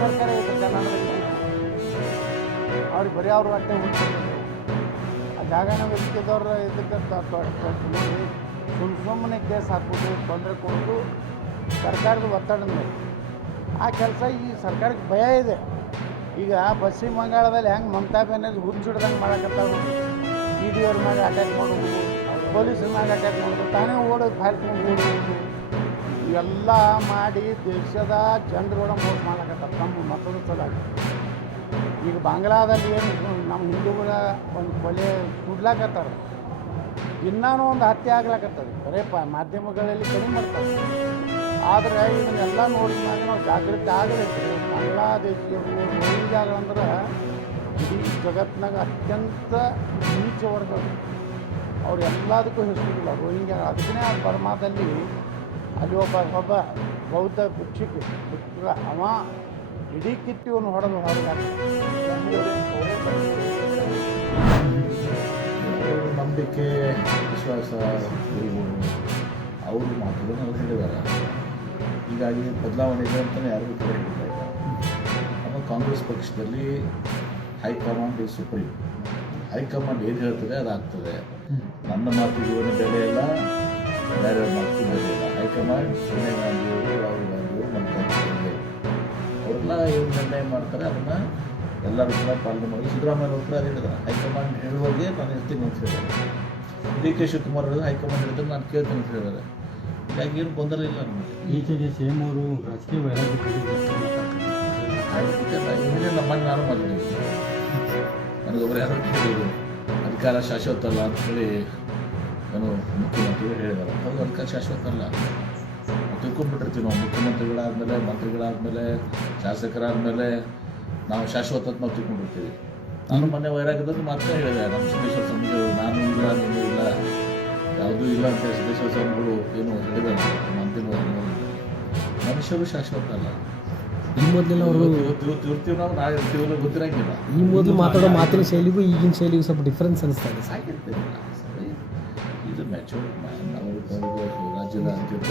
ಸರ್ಕಾರ ಇದೆ ಕರ್ನಾಟಕದಲ್ಲಿ. ಅವ್ರಿಗೆ ಬರೀ ಅವ್ರು ಅಟ್ಟೆ ಹುಡ್ತಾರೆ. ಆ ಜಾಗನ ವ್ಯಕ್ತಿದವ್ರು ಇದಕ್ಕೆ ಸುಮ್ಮನೆ ಕೇಸ್ ಹಾಕೋದು, ತೊಂದರೆ ಕೊಡೋದು ಸರ್ಕಾರದ ಒತ್ತಡದ ಮೇಲೆ. ಆ ಕೆಲಸ ಈ ಸರ್ಕಾರಕ್ಕೆ ಭಯ ಇದೆ. ಈಗ ಪಶ್ಚಿಮ ಬಂಗಾಳದಲ್ಲಿ ಹೆಂಗೆ ಮಮತಾ ಬ್ಯಾನರ್ಜಿ ಹುಚ್ಚಿಡ್ದಂಗೆ ಮಾಡಕತ್ತಾವ. ಇ ಡಿ ಅವ್ರ ಮ್ಯಾಗೆ ಅಟ್ಯಾಕ್ ಮಾಡೋದು, ಪೊಲೀಸರ ಮ್ಯಾಗೆ ಅಟ್ಯಾಕ್ ಮಾಡೋದು, ತಾನೇ ಓಡೋದು ಫೈಲ್ ತೊಗೊಂಡು ಓಡೋದು, ಇವೆಲ್ಲ ಮಾಡಿ ದೇಶದ ಜನರುಗಳ ಮೋಸ ಮಾಡ್ಲಕತ್ತಾರ ತಮ್ಮ ಮತದ ಸಲುವಾಗಿ. ಈಗ ಬಾಂಗ್ಲಾದಲ್ಲಿ ಏನು ನಮ್ಮ ಹಿಂದೂಗಳ ಒಂದು ಕೊಲೆ ಸುಡ್ಲಾಕತ್ತಾರೆ, ಇನ್ನೂ ಒಂದು ಹತ್ಯೆ ಆಗ್ಲಾಕತ್ತದ. ಬರೇ ಮಾಧ್ಯಮಗಳಲ್ಲಿ ಕಡಿಮೆ ಮಾಡ್ತಾರೆ. ಆದರೆ ಇದನ್ನೆಲ್ಲ ನೋಡಿದಾಗ ನಾವು ಜಾಗೃತಿ ಆಗಬೇಕು. ಬಾಂಗ್ಲಾದೇಶಿಯರು ರೋಹಿಂಗ್ಯಾಗಳಂದ್ರೆ ಇಡೀ ಜಗತ್ತಿನಾಗ ಅತ್ಯಂತ ನೀಚ ವರ್ಗ. ಅವ್ರು ಎಲ್ಲದಕ್ಕೂ ಹೆಸರಿಲ್ಲ ರೋಹಿಂಗ್ಯಾಗಳು. ಅದಕ್ಕೇ ಆ ಬರ್ಮಾದಲ್ಲಿ ಅಲ್ಲಿ ಒಬ್ಬ ಬೌದ್ಧ ಭಿಕ್ಷುಕ ಅವ ಇಡೀ ಕಿಟ್ಟಿವನ್ನು ಹೊಡೆದು ಹೊರಗೆ ನಂಬಿಕೆ ವಿಶ್ವಾಸ ಗುರುಗಳು ಅವರು ಮಾತುಗಳನ್ನು ಹೇಳಿದ್ದಾರೆ. ಹೀಗಾಗಿ ಬದಲಾವಣೆ ಇದೆ ಅಂತಲೇ ಯಾರಿಗೂ ಕೂಡ ಹೇಳ್ತಾ ಇಲ್ಲ. ನಮ್ಮ ಕಾಂಗ್ರೆಸ್ ಪಕ್ಷದಲ್ಲಿ ಹೈಕಮಾಂಡ್ ಈಸ್ ಸುಪ್ರೀಂ. ಹೈಕಮಾಂಡ್ ಏನು ಹೇಳ್ತದೆ ಅದಾಗ್ತದೆ. ನನ್ನ ಮಾತಿಗೂ ಬೆಲೆ ಇಲ್ಲ, ಬೇರೆ ಮಾತಿಗೂ ಬೆಲೆ ಇಲ್ಲ. ಹೈಕಮಾಂಡ್ ಸೋನಿಯಾ ಗಾಂಧಿಯವರು, ರಾಹುಲ್ ಗಾಂಧಿಯವರು, ಮಮತಾ ಗಾಂಧಿಯವರು ಅವರೆಲ್ಲ ಏನು ನಿರ್ಣಯ ಮಾಡ್ತಾರೆ ಅದನ್ನು ಎಲ್ಲರೂ ಕೂಡ ಪಾಲನೆ ಮಾಡಿ. ಸಿದ್ದರಾಮಯ್ಯ ಅವರು ಕೂಡ ಅದು ಹೇಳಿದ್ದಾರೆ, ಹೈಕಮಾಂಡ್ ಹೇಳುವಾಗೆ ನಾನು ಇರ್ತೀನಿ ಅಂತ ಹೇಳಿದ್ದಾರೆ. ಡಿ ಕೆ ಶಿವಕುಮಾರ್ ಹೇಳಿದ್ರೆ ಹೈಕಮಾಂಡ್ ಹೇಳಿದ್ರೆ ನಾನು ಕೇಳ್ತೀನಿ ಅಂತ ಹೇಳಿದ್ದಾರೆ. ಹೀಗಾಗಿ ಏನು ಗೊಂದಲ ಇಲ್ಲ ನಮಗೆ. ಈಚೆಗೆ ಸೇಮ್ ಅವರು ರಾಜಕೀಯ ಏನಿದೆ ನಮ್ಮನ್ನು ನಾನು ಮಾತಾಡಿದ್ದೀನಿ. ನನಗೊಬ್ಬರು ಯಾರೋ ಕೇಳಿದ್ರು ಅಧಿಕಾರ ಶಾಶ್ವತ ಅಲ್ಲ ಅಂಥೇಳಿ ನಾನು ಮುಖ್ಯಮಂತ್ರಿಗಳು ಹೇಳಿದ್ದಾರೆ. ಹೌದು, ಅಧಿಕಾರ ಶಾಶ್ವತ ಅಲ್ಲ. ನಾವು ತಿಳ್ಕೊಂಡ್ಬಿಟ್ಟಿರ್ತೀವಿ. ನಾವು ಮುಖ್ಯಮಂತ್ರಿಗಳಾದಮೇಲೆ, ಮಂತ್ರಿಗಳಾದಮೇಲೆ, ಶಾಸಕರಾದಮೇಲೆ ನಾವು ಶಾಶ್ವತ ಅಂತ ನಾವು ತಿಳ್ಕೊಂಡಿರ್ತೀವಿ. ನಾನು ಮೊನ್ನೆ ವೈರಾಗ್ಯದಲ್ಲಿ ಮಾತ್ರ ಹೇಳಿದೆ, ನಮ್ಮ ಸಿದ್ದೇಶ್ವರ ಸ್ವಾಮಿಗಳು ನಾನು ಇಲ್ಲ, ನೀನು ಇಲ್ಲ, ಯಾವುದೂ ಇಲ್ಲ ಅಂತ ಸಿದ್ದೇಶ್ವರ ಸ್ವಾಮಿಗಳು ಏನು ಹೇಳಿದ್ದಾರೆ. ಅಂತಿಮ ಮನುಷ್ಯರು ಶಾಶ್ವತ ಅಲ್ಲ. ಈ ಮೊದಲೆಲ್ಲ ಅವರು ಇವತ್ತು ಇರ್ತೀವಿ ನಾವು, ನಾಳೆ ಇರ್ತೀವಿ ಗೊತ್ತಿರಂಗಿಲ್ಲ. ಈ ಮೊದಲು ಮಾತಾಡೋ ಮಾತಿನ ಶೈಲಿಗೂ ಈಗಿನ ಶೈಲಿಗೂ ಸ್ವಲ್ಪ ಡಿಫ್ರೆನ್ಸ್ ಅನಿಸ್ತಾ ಇದೆ. ಆಗಿರ್ತೀವಿ ಇದು ಮ್ಯಾಚೂರ್ ಅವರು ರಾಜ್ಯದ ಅತ್ಯಂತ